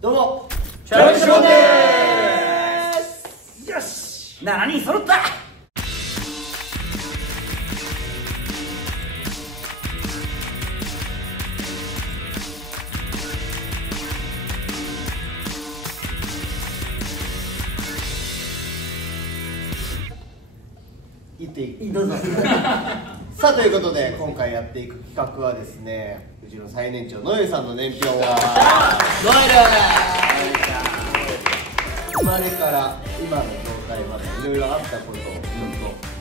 どうも、チャンピオンでーす。よし、7人揃った。言っていい？どうぞ。さあ、ということで今回やっていく企画はですね、うちの最年長ノエさんの年表をノエル生まれから今の状態までいろいろあったことをちょっ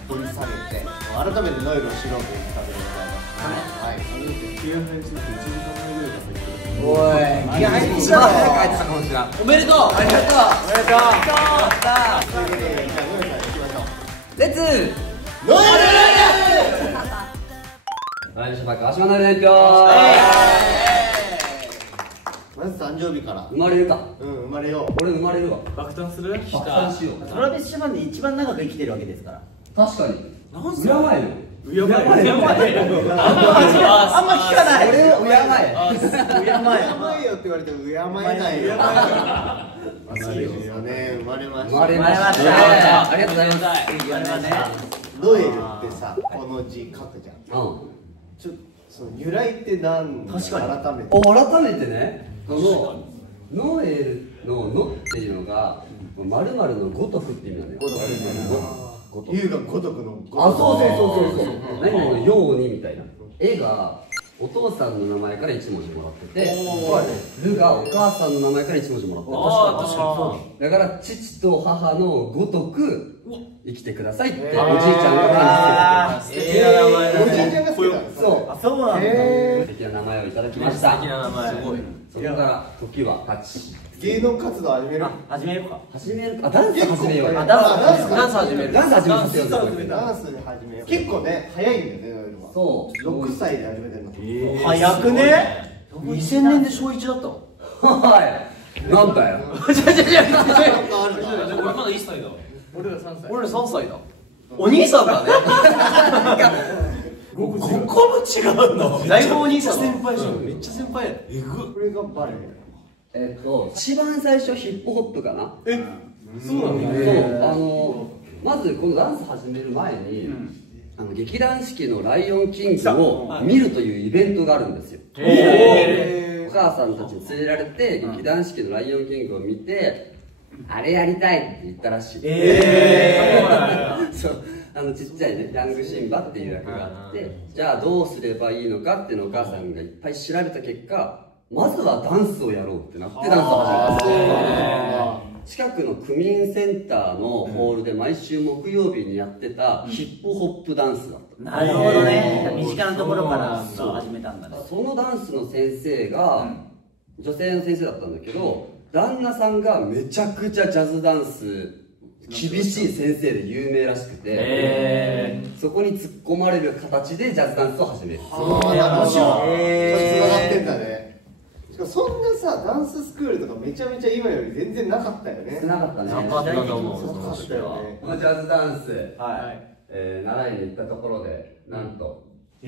と掘り下げて改めてノエルを知ろうという企画でございます。はい。気が入りすぎて1時間前ぐらいだったけど。おい、気が入ってきた。早く帰ってたかもしれない。おめでとう。ありがとう。おめでとう。やった。ということで、じゃあノエさん行きましょう。レッツノエル。川島の年表。まず誕生日から生まれるか。生まれよう。俺生まれるわ。爆誕する？爆誕しよう。トラビス・シャバンで一番長く生きてるわけですから。確かに。敬えよ。敬え。あんま聞かない。俺を敬え。敬えよって言われても敬えないよ。いいですよね。生まれました。生まれました。ありがとうございます。生まれました。ノエルってさ、この字書くじゃん。うん。ちょっとその由来って何？確かに改めて。改めてね、このノエルの「の」っていうのが〇〇のごとくって意味なんだよ。ごとく。優が如くの。あ、そう。何々のようにみたいな。絵がお父さんの名前から1文字もらってて、ルがお母さんの名前から1文字もらってる。確かに。だから父と母のごとく生きてくださいっておじいちゃんが素敵な名前だね。おじいちゃんが好きなの。そうそうなんだ。素敵な名前をいただきました。素敵な名前。すごい。そこから時は経ち芸能活動始める。始めようか。始める。あ、ダンス始めようよ。ダンス始める。ダンス始めさせようぜ。ダンスで始めよう。結構ね、早いんだよね、ノエルは。そう。6歳で始めてるの。早くね。 2000年で小1だったの？はい。なんだよ。俺まだ1歳だ。俺ら3歳だ。お兄さんだね。ここも違うの？だいぶお兄さんだ。先輩じゃん。めっちゃ先輩や。えぐ。これがバレエ。一番最初ヒップホップかな。そうなの？そう、まずこのダンス始める前に、劇団四季のライオンキングを見るというイベントがあるんですよ。お母さんたちに連れられて劇団四季のライオンキングを見て、あれやりたいって言ったらしい。そう、ちっちゃいね、ヤングシンバっていう役があって、じゃあどうすればいいのかっていうのをお母さんがいっぱい調べた結果、まずはダンスをやろうってなってダンスを始めた。近くの区民センターのホールで毎週木曜日にやってたヒップホップダンスだった。なるほどね。身近なところから始めたんだね。そのダンスの先生が女性の先生だったんだけど、旦那さんがめちゃくちゃジャズダンス厳しい先生で有名らしくて、そこに突っ込まれる形でジャズダンスを始める。なるほど。つながってんだね。しかもそんなさ、ダンススクールとかめちゃめちゃ今より全然なかったよね。なかったね。なかったと思う。そうだったよね。このジャズダンス、習いに行ったところで、なんとテ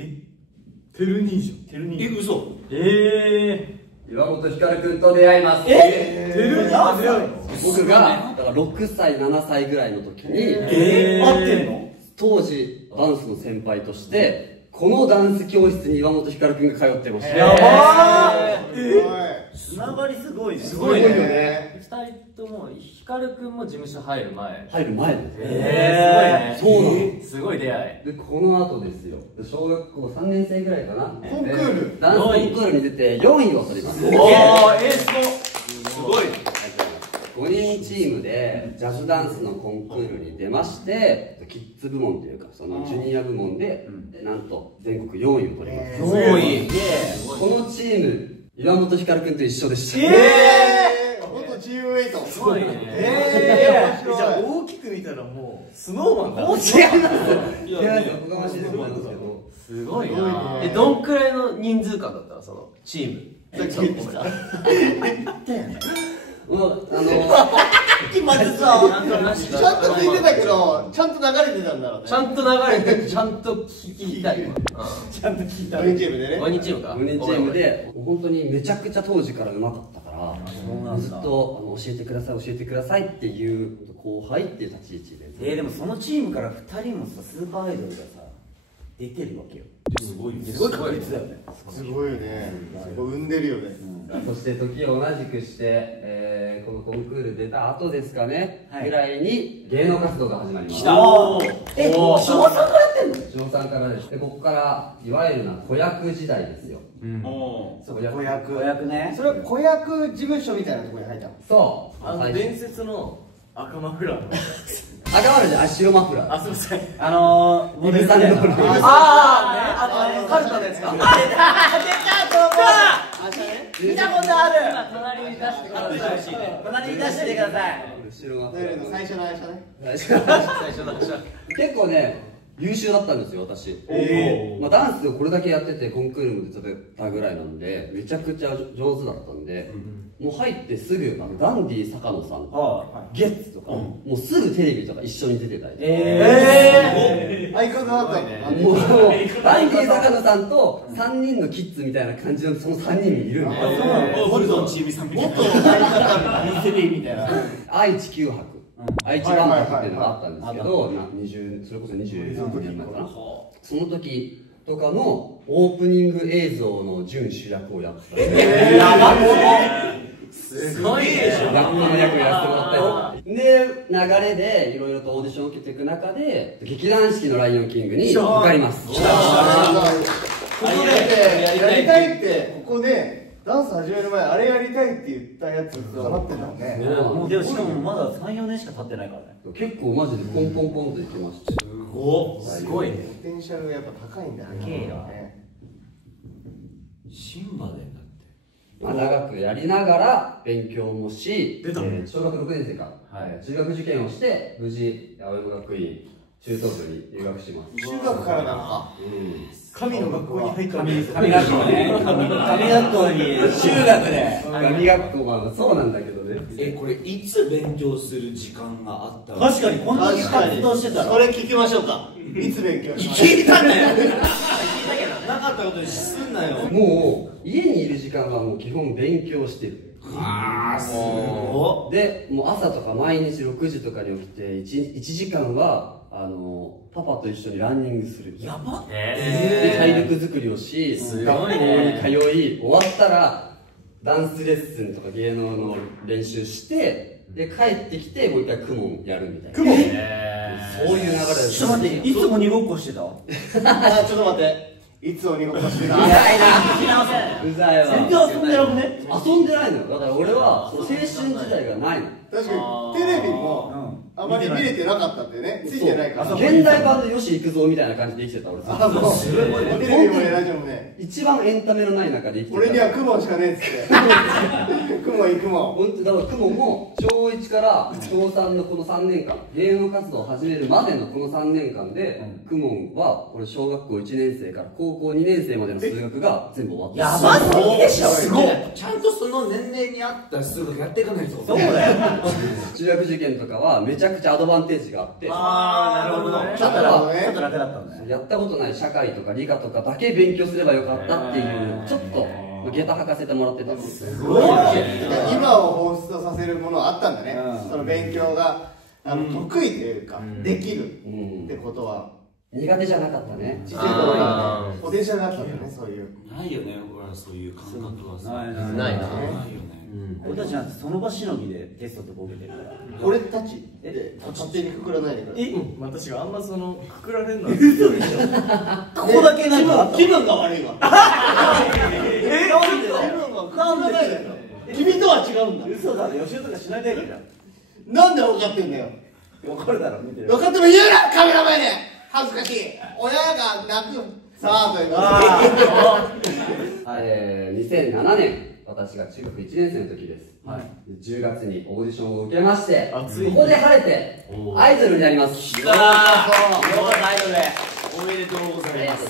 ルニーじゃん。テルニー。嘘。岩本光君と出会います。テルニー。僕がだから6歳7歳ぐらいの時に、合ってんの？当時ダンスの先輩としてこのダンス教室に岩本光君が通ってました。やばー。つながりすごいね。すごいよね。2人とも光くんも事務所入る前です。すごいね。そうなの。すごい出会いでこの後ですよ、小学校3年生ぐらいかな、コンクールダンスコンクールに出て4位を取ります。すごい。5人チームでジャズダンスのコンクールに出まして、キッズ部門というかそのジュニア部門でなんと全国4位を取ります。4位。このチーム岩本光君と一緒でした。元チームメイト。すごいね。じゃあ大きく見たらもうスノーマンだ。違います。いや、おこがましいですけど。すごいな。どんくらいの人数感だったのそのチーム？さっき言ってた。気まずそう。ちゃんと聞いてたけど、ちゃんと流れてたんだろうね。ちゃんと流れてちゃんと聞きたいわ。ちゃんと聞いた。5人チームでね。5人チームか。 5人チームで本当にめちゃくちゃ当時からうまかったから、ずっと教えてください教えてくださいっていう後輩っていう立ち位置で、でもそのチームから2人もさスーパーアイドルがさ出てるわけよ。すごいね。すごい確率だよね。すごいよね。すごい生んでるよね。そして時を同じくして、このコンクール出た後ですかね、はいぐらいに芸能活動が始まります。小3からやってんの？小3からです。でここからいわゆるな子役時代ですよ。そう子役。子役ね。それは子役事務所みたいなところに入ったの？そう伝説の赤マフラーの赤丸じゃ白マフラー。すいません。モデルさんのカルタのやつか。見たことある。隣に出してください。隣に出してください。白マフラーの最初の愛車ね。結構ね優秀だったんですよ私。まあダンスをこれだけやっててコンクールも出てたぐらいなんでめちゃくちゃ上手だったんで、もう入ってすぐダンディ坂野さん、ゲッツとか、もうすぐテレビとか一緒に出てたり。相方だったね。もうダンディ坂野さんと3人のキッズみたいな感じのその3人いるんで、ボルゾンちえみさんみたいな。もっと相方見せていいみたいな。愛知9泊、愛知万博っていうのがあったんですけど、それこそ23年前かな。その時とかのオープニング映像の準主役をやったんですごいでしょ。学校の役をやらせてもらったりとかで、流れでいろいろとオーディションを受けていく中で劇団四季のライオンキングに受かります。ここでやりたいってここでダンス始める前あれやりたいって言ったやつかなってんだもんね。でもしかもまだ3、4年しか経ってないからね。結構マジでポンポンポンといけました。すごいね。ポテンシャルがやっぱ高いんだね。シンバでだって。まあ長くやりながら勉強もし、小学6年生から中学受験をして無事青山学院中等部に入学します。中学からなのか。神の学校に入った神学校ね。神学校に中学で。神学校はそうなんだけどね。これいつ勉強する時間があったの？確かにこんなに活動してたら。それ聞きましょうか。いつ勉強しまし聞いたね。なかったことにすんなよ。もう家にいる時間はもう基本勉強してる。すごい。でもう朝とか毎日6時とかに起きて 1時間はパパと一緒にランニングする。やばっ。で体力作りをし、学校に通い、終わったらダンスレッスンとか芸能の練習してで帰ってきてもう一回公文やるみたいな。公文そういう流れです。ちょっと待って、いつ鬼ごっこしてた？ちょっと待って。いつ鬼ごっこしてた？うざいな。うざいわ。全然遊んでなくね？遊んでないのよ。だから俺は青春時代がないの。確かにテレビもあまり見れてなかったってね。ついてないから。現代版でよし行くぞみたいな感じで生きてた俺。テレビもラジオもね。一番エンタメのない中で生きてた。俺には雲しかねえっつって。雲行くもん。本当だから雲も小1から小3のこの3年間芸能活動を始めるまでのこの3年間で雲は俺小学校1年生から高校2年生までの数学が全部終わった。やばすぎでしょ。すごい。ちゃんとその年齢に合った数学やっていかないと。そうだよ。中学受験とかはめちゃくちゃアドバンテージがあって、ああ、なるほど。ちょっと楽だったんだね。やったことない社会とか理科とかだけ勉強すればよかったっていうちょっと下駄履かせてもらってたんです。すごい。今を放出させるものはあったんだね。その勉強が得意というかできるってことは苦手じゃなかったね。ちっちゃい頃にポテンシャルがあったんだね。そういうないよね。俺はそういう感覚はさ。ないな。ないよね。俺たちなんてその場しのぎでテストとか受けてるから。俺たちで勝手にくくらないでください。私があんまそのくくられるのは嘘でしょ。ここだけなんか気分が悪いわ。なんでだよ。君とは違うんだ。嘘だね。予習とかしないタイプじゃん。なんで分かってんだよ。わかるだろ見てる。分かっても言うなカメラ前で。恥ずかしい。親が泣く。さあということで2007年私が中学1年生の時です。10月にオーディションを受けまして、ここで晴れてアイドルになります。きたー。アイドルで。おめでとうございます。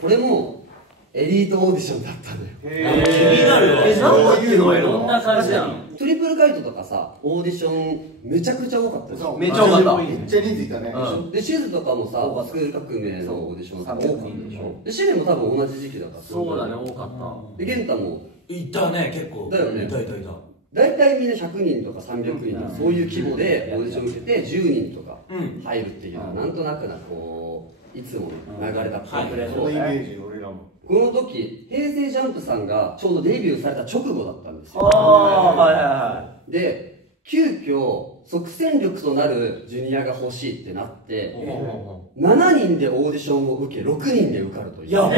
これもエリートオーディションだったのよ。気になるわ。なんていうのはどんな感じなの？トリプルカイトとかさ、オーディションめちゃくちゃ多かったでしょ。めっちゃ多かった。めっちゃ人数いたね。で、シューズとかもさ、スクール革命のオーディションとか多かったでしょ。で、シェレも多分同じ時期だった。そうだね、多かった。で、ゲンタもいたね、結構。だよね。いた。大体みんな100人とか300人とかそういう規模でオーディション受けて10人とか入るっていうのはなんとなくこういつもの流れだったんだけど、そのイメージ俺らも。この時平成ジャンプさんがちょうどデビューされた直後だったんですよ。はいはいはで急遽即戦力となるジュニアが欲しいってなって7人でオーディションを受け6人で受かるという。やばっ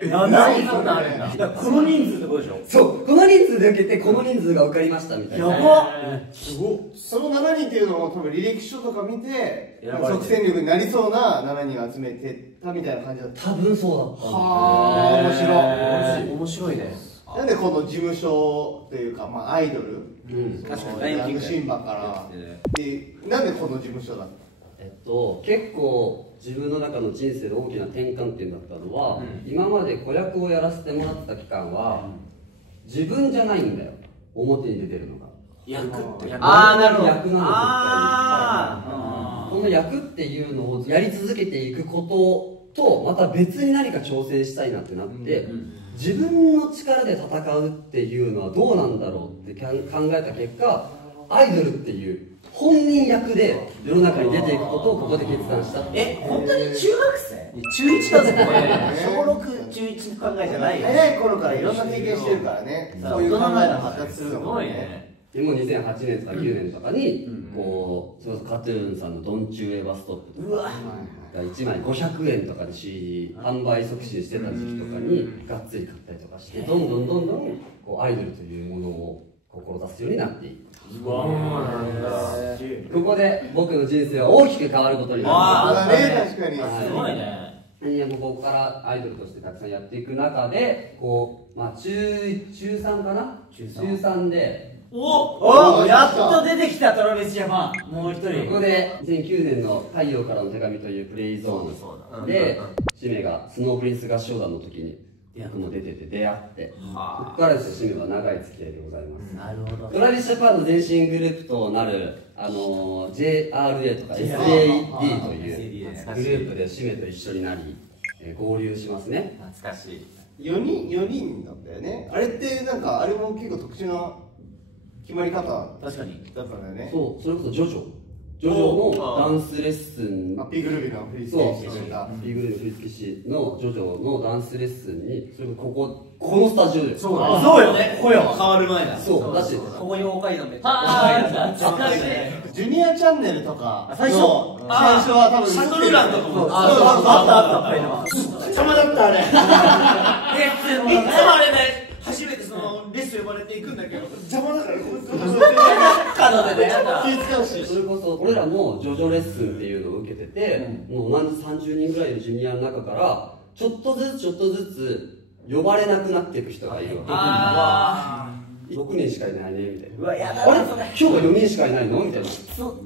7人そんなあるんだ。この人数ってことでしょ。そうこの人数で受けてこの人数が受かりましたみたいな。やばっすごっ。その7人っていうのも多分履歴書とか見て選ばれて即戦力になりそうな7人を集めてたみたいな感じだった。多分そうだったんですよね。はあ面白い。面白いね。なんでこの事務所というか、まあ、アイドル、確かにヤングシンバからで、なんでこの事務所だった？結構自分の中の人生で大きな転換点だったのは、今まで子役をやらせてもらってた期間は、自分じゃないんだよ表に出てるのが役ってああなるほど役なんですよ。あこの役っていうのをやり続けていくこととまた別に何か挑戦したいなってなって、自分の力で戦うっていうのはどうなんだろうって考えた結果、アイドルっていう本人役で世の中に出ていくことをここで決断した。本当に中学生？中1だぜこれ。小6中1の考えじゃないよ。早い頃からいろんな経験してるからね、そういう考えが発達するのもね。でも2008年とか9年とかにこうそれこそカトゥーンさんの「ドンチューエバーストップ」とかが1枚500円とかで CD 販売促進してた時期とかにがっつり買ったりとかして、どんどんこうアイドルというものを志すようになっていく。ここで僕の人生は大きく変わることになりましたね。確かにすごいね。ここからアイドルとしてたくさんやっていく中でこう、中3かな、中3でおやっと出てきたトラビスジャパン。もう一人ここで2009年の「太陽からの手紙」というプレイゾーンでシメがスノープリンス合唱団の時に僕も出てて出会って、ここからですねシメは長い付き合いでございます。なるほど。トラビスジャパンの前身グループとなるJRA とか SAD というグループでシメと一緒になり合流しますね。懐かしい。4人なんだよね。あれってなんかあれも結構特殊な決まり方確かにだったんだよね。そうそれこそジョジョのダンスレッスン、ピグルビの振り付け師がピグルビの振り付け師のジョジョのダンスレッスンに、それこのスタジオでそうよね。ここよ。変わる前だ。そうだしここ妖怪だめっちゃ懐かしい。ジュニアチャンネルとか最初は多分シャトルランとかもあった邪魔だったあれ。いつもあれね、初めてそのレッスン呼ばれていくんだけど邪魔だからこいつそれこそ俺らもジョジョレッスンっていうのを受けてて、もう30人ぐらいのジュニアの中からちょっとずつ呼ばれなくなっていく人がいるわけ。6人しかいないねみたいな。うわやだ。あれ今日は4人しかいないのみたいな。そ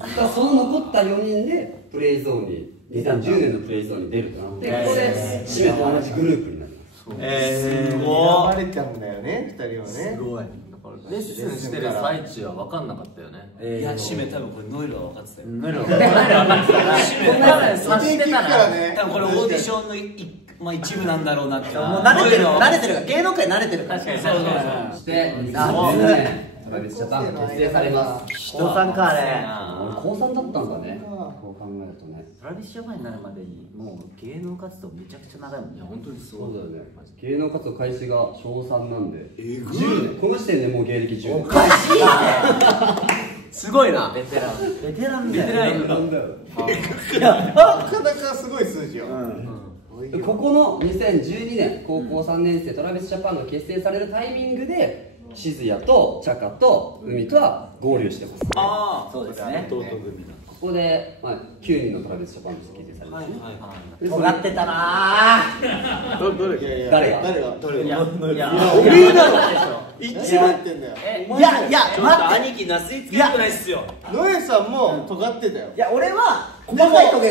の残った4人でプレイゾーンに2010年のプレイゾーンに出るとなって、ここでシメと同じグループになります。選ばれたんだよね、2人はね。すごい。レッスンしてる最中は分かんなかったよね。いや、シメ多分これノイルは分かってたよ。ノイルは分かってた。シメ多分察してたな。多分これオーディションの一部なんだろうなって。もう慣れてるから芸能界慣れてるから。確かにそう。そして2010年トラビスジャパンが結成されます。高3かあれ。俺高3だったんだね。こう考えるとね。トラビスジャパンになるまでにもう芸能活動めちゃくちゃ長いもんね。本当にそうだよね。芸能活動開始が小3なんで10年。この時点でもう芸歴10年。おかしいね。すごいな。ベテランだよ。なかなかすごい数字よ。ここの2012年高校3年生トラビスジャパンが結成されるタイミングで静谷とチャカと海とは合流してます。ああそうですね。ここで、9人のトラビスジャパンとして結成されますね。尖ってたなぁ。誰がいやおめえだろ一番ってんだよ。いや待って兄貴なすりつけてないっすよ。ノエさんも尖ってたよ。いや俺はでもあなたが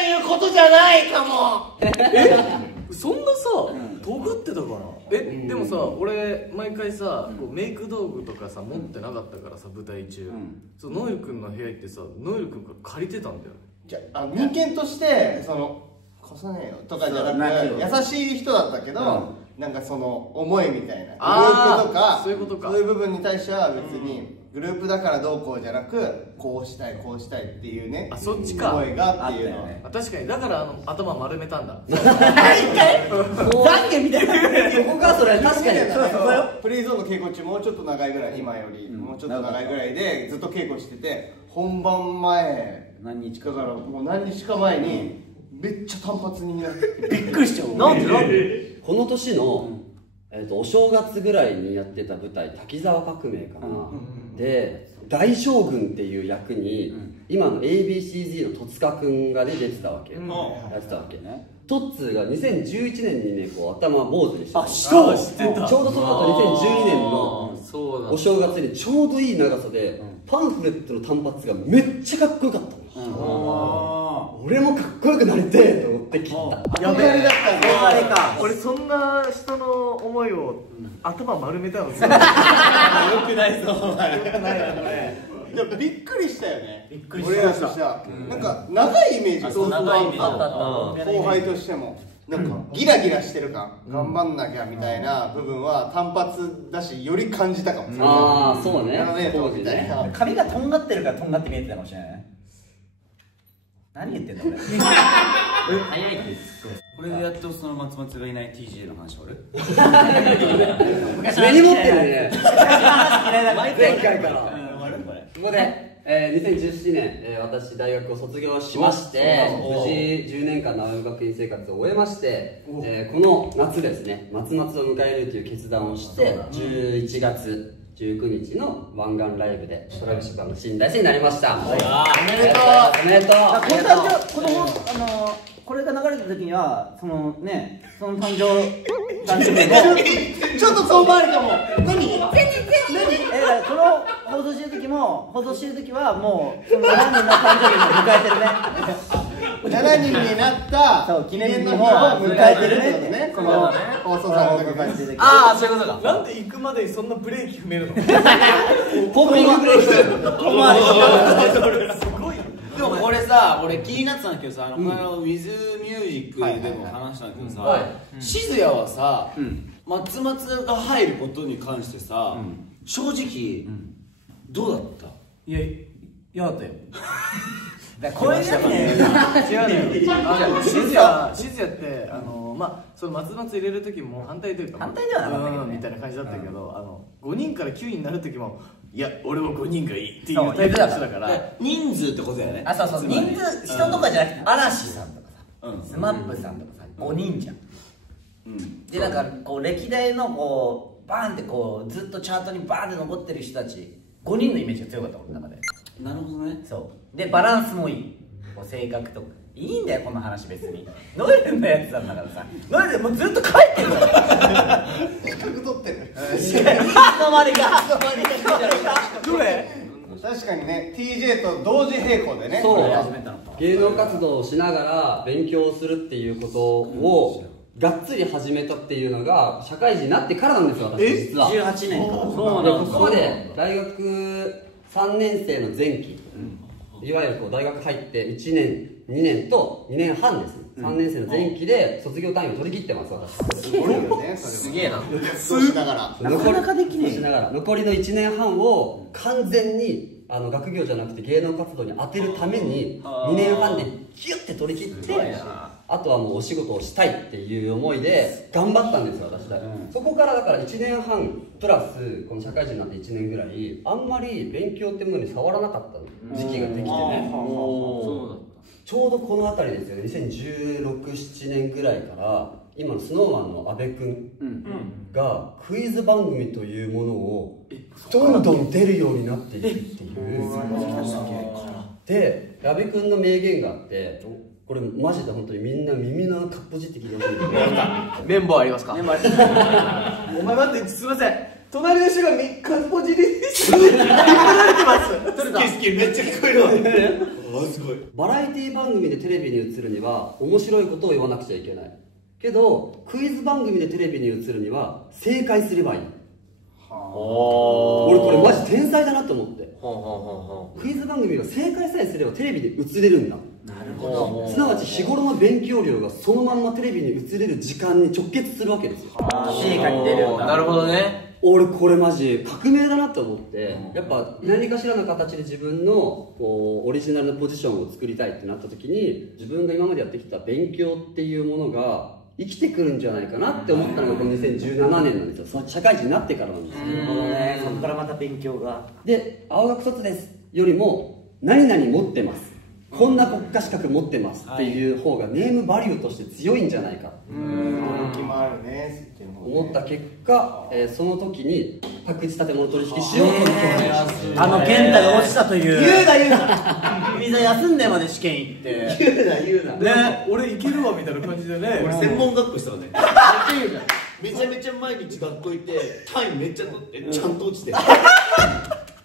言うことじゃないかも。そんなさ、尖ってたかな。でもさ、俺毎回さ、メイク道具とかさ持ってなかったからさ、舞台中ノエル君の部屋行ってさ、ノエル君から借りてたんだよ。じゃあ人間としてその貸さねえよとかじゃなく優しい人だったけど、なんかその思いみたいなグループとかそういうことか、そういう部分に対しては別にグループだからどうこうじゃなく、こうしたいこうしたいっていうね、そっちか思いがっていうのは確かに。だから頭丸めたんだ。懺悔みたいな。ここがそれ確かにフリーゾーンの稽古中もうちょっと長いぐらい、今よりもうちょっと長いぐらいでずっと稽古してて、本番前何日かだからもう何日か前にめっちゃ単発になってびっくりしちゃう。なんでこの年の、お正月ぐらいにやってた舞台「滝沢革命」かな、で大将軍っていう役に、今の ABCZ の戸塚君がね出てたわけ、やってたわけね。トッツーが2011年にねこう頭坊主にしてた。知ってた。ちょうどその後2012年のそうだお正月にちょうどいい長さで、パンフレットの単発がめっちゃかっこよかったの。俺もかっこよくなりてえと思って切った。やべえ。あれか。俺そんな人の思いを頭丸めたの。よくないぞお前。ないよね。でもびっくりしたよね。びっくり俺らとしてはなんか長いイメージ、長いイメージ後輩としてもなんかギラギラしてる感、頑張んなきゃみたいな部分は単発だしより感じたかも。ああそうね。やらねえとみたいな。髪がとんがってるからとんがって見えてたかもしれないね。何言ってんの俺。早いって。これでやっとその松松がいない TJ の話ある？根に持ってるね。毎前回から。ここで、2017年、私大学を卒業しまして、無事10年間の青山学院生活を終えまして、この夏ですね、松松を迎えるという決断をして、11月19日の湾岸ライブでトラビッシュバンド新大生になりました。おめでとう。おめでとう。これが流れた時にはそのね、その誕生日のちょっと遠回りかも。何？この放送してる時はもうその7人の誕生日を迎えてるね。7人になった記念日も迎えてるね。この放送された時。ああそういうことか。なんで行くまでにそんなブレーキ踏めるの？ポッピングブレーキ。すごい。でもこれさ、俺気になってたんだけどさ、このウィズミュージックでも話したんだけどさ、静谷はさ、松松が入ることに関してさ、正直どうだった？いや嫌だったよ。これね、違うのよ。静谷ってまあその松松入れる時も反対というか反対ではなかったけどねみたいな感じだったけど、5人から9人になる時もいや俺も5人がいいっていうタイプの人だから。人数ってことだよね。そうそう、人数人とかじゃなくて嵐さんとかさ、スマップさんとかさ、5人じゃん。でなんかこう歴代のこうバーンってこうずっとチャートにバーンって残ってる人たち5人のイメージが強かった俺の中で。なるほどね。そうでバランスもいい、こう性格とかいいんだよこの話別に。ノエルのやつなんだからさ、ノエルもうずっと帰ってるから資格取ってる。のまりがどれ？確かにね、TJ と同時並行でね。そう芸能活動をしながら勉強するっていうことをがっつり始めたっていうのが社会人になってからなんですよ私実は。18年か。そうでここまで大学3年生の前期、いわゆるこう大学入って1年2年と2年半ですね、3年生の前期で卒業単位を取り切ってます私。すごいよね、すげえな。そうしながら。なかなかできねえしながら残りの1年半を完全に学業じゃなくて芸能活動に当てるために2年半でギュッて取り切って、あとはもうお仕事をしたいっていう思いで頑張ったんですよ私だ、そこからだから1年半プラスこの社会人になって1年ぐらいあんまり勉強ってものに触らなかった時期ができてね、ちょうどこの辺りですよね、2016、17年ぐらいから今の SnowMan の阿部君がクイズ番組というものをどんどん出るようになっていくっていうで、阿部君の名言があって、これマジで本当にみんな耳のかっぽじって聞いてほしいんだけど綿棒ありますか？お前待って、すいません、隣の人がかっぽじり引っ張られてます。好きめっちゃ聞こえるわ。すごい。バラエティ番組でテレビに映るには面白いことを言わなくちゃいけないけど、クイズ番組でテレビに映るには正解すればいい。俺これマジ天才だなと思って、クイズ番組は正解さえすればテレビで映れるんだ。すなわち日頃の勉強量がそのまんまテレビに映れる時間に直結するわけですよ。成果に出るんだ。なるほどね。俺これマジ革命だなって思って、やっぱ何かしらの形で自分のこうオリジナルのポジションを作りたいってなった時に、自分が今までやってきた勉強っていうものが生きてくるんじゃないかなって思ったのがこの2017年なんですよ。社会人になってからなんですよ。なるほどね。そこからまた勉強が。で、青学卒ですよりも何々持ってます、こんな国家資格持ってますっていう方がネームバリューとして強いんじゃないか人気もあるねっていうのね思った結果、その時に宅地建物取引しようと思って健太が落ちたという。言うなみんな休んでまで試験行って言うなね、俺いけるわみたいな感じでね。俺専門学校したらねめちゃめちゃ毎日学校行って単位めっちゃ取ってちゃんと落ちて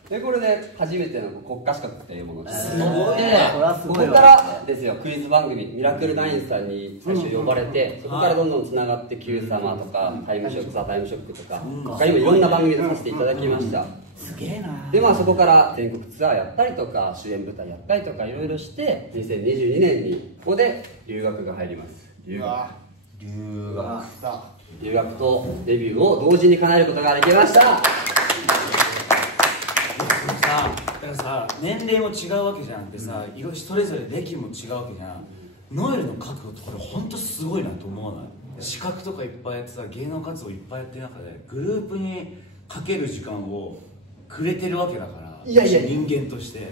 でこれで初めての国家資格っていうものですすごいね。それはすごいわ。ここからですよ、クイズ番組ミラクル9さんに最初呼ばれて、そこからどんどんつながって Q 様とかタイムショック、タイムショックとか他にもいろんな番組でさせていただきました。すげえな。でそこから全国ツアーやったりとか主演舞台やったりとかいろいろして2022年にここで留学が入ります。留学とデビューを同時に叶えることができました。だからさ、年齢も違うわけじゃんってさ、それぞれ歴も違うわけじゃん。ノエルの覚悟ってこれ本当すごいなと思わない？資格とかいっぱいやってさ、芸能活動いっぱいやってる中でグループにかける時間をくれてるわけだから。いや人間として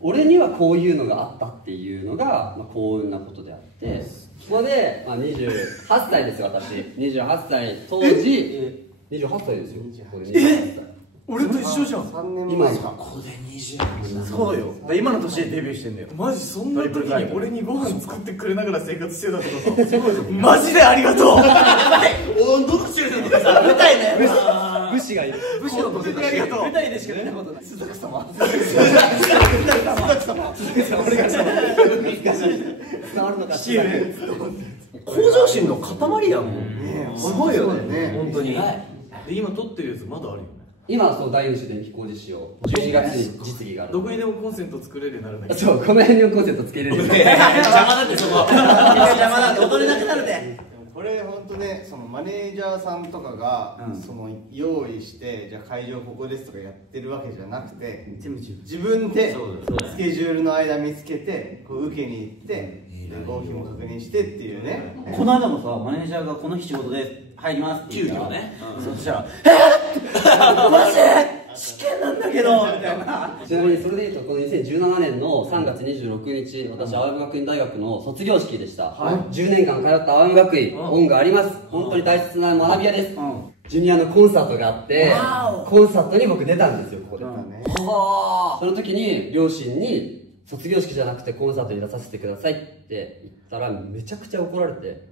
俺にはこういうのがあったっていうのが、幸運なことであって、ここで、28歳ですよ私。28歳当時28歳ですよ。俺と一緒じゃん。3年前かここで20そうよ。今の年でデビューしてんだよ。マジそんな時に俺にご飯作ってくれながら生活してたってことマジでありがとう。どっちでとかさ、舞台ね武士がいる。武士のことでありがとう。舞台でしか見たことない。鈴木様。俺が伝わるのか向上心の塊やもん。すごいよね。本当に。で今撮ってるやつまだあるよね。今そう大宇宙電気工事士を12月に実技がある。どこにでもコンセント作れるようになるんだけど。そう、この辺にコンセントつけれる。邪魔だってそこ邪魔だって踊れなくなるで。これ本当ね、そのマネージャーさんとかが、その用意してじゃあ会場ここですとかやってるわけじゃなくて、自分でスケジュールの間見つけてこう受けに行って合否も確認してっていうね。この間もさ、マネージャーがこの日仕事で入りますって言ったら、そしたらマジで試験なんだけどみたいな。ちなみにそれでいうとこの2017年の3月26日私青山学院大学の卒業式でした。10年間通った青山学院、恩があります。本当に大切な学び屋です。ジュニアのコンサートがあってコンサートに僕出たんですよ。ここでその時に両親に卒業式じゃなくてコンサートに出させてくださいって言ったらめちゃくちゃ怒られて、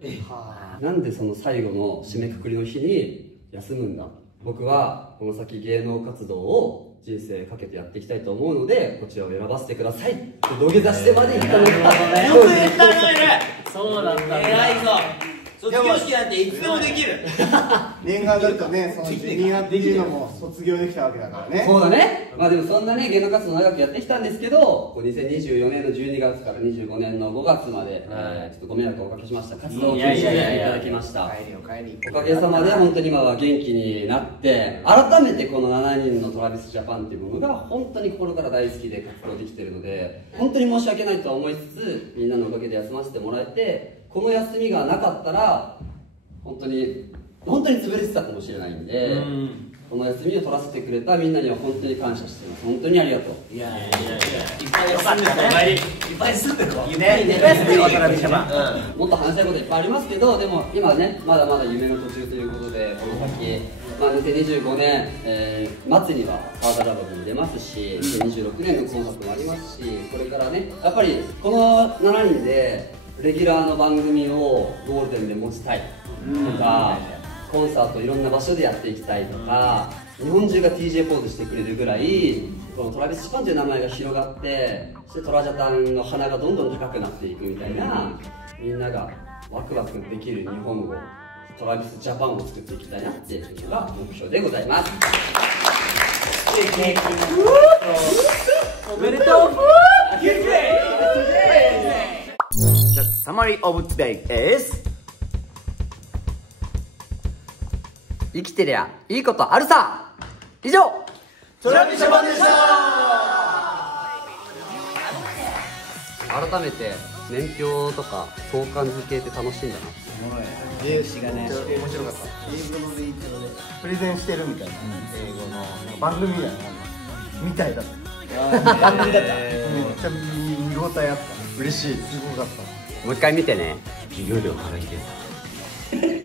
なんでその最後の締めくくりの日に休むんだ、僕はこの先芸能活動を人生かけてやっていきたいと思うのでこちらを選ばせてくださいって土下座してまで言ったのがよく言ったのいる。そうなんだ。偉いぞ。卒業式なんていつでもできる。念願だとね、そのジュニアっていうのも卒業できたわけだからね。そうだね。でもそんなね芸能活動長くやってきたんですけど、2024年の12月から25年の5月まで、ちょっとご迷惑をおかけしました。活動を休止していただきました。おかげさまで本当に今は元気になって改めてこの7人のトラビスジャパンっていうものが本当に心から大好きで活動できているので本当に申し訳ないとは思いつつ、みんなのおかげで休ませてもらえて、この休みがなかったら本当に潰れてたかもしれないんで、この休みを取らせてくれたみんなには本当に感謝しています。本当にありがとう。いやいっぱい休んでるいっぱい住んでる子いいね、いっぱい住んでる渡辺ジャパン。もっと話したいこといっぱいありますけど、でも今ねまだまだ夢の途中ということで、この先、2025年、末にはサーダラバにも出ますし、2026年のコンサートもありますし、これからねやっぱりこの7人でレギュラーの番組をゴールデンで持ちたいとか、コンサートいろんな場所でやっていきたいとか、日本中が TJ ポーズしてくれるぐらいこのトラビスジャパンという名前が広がって、そしてトラジャタンの鼻がどんどん高くなっていくみたいな、みんながワクワクできる日本語トラビスジャパンを作っていきたいなっていうのが目標でございます。おめでとう。story of today is 生きてりゃいいことあるさ。以上、トラピシャバンでした。改めて年表とか相関図形って楽しいんだな。面白かった。英語の勉強でプレゼンしてるみたいな、英語の番組みたいなみたいだった。番組だった。めっちゃ見応えあった。嬉しい。すごかった。もう一回見てね。授業料払いてる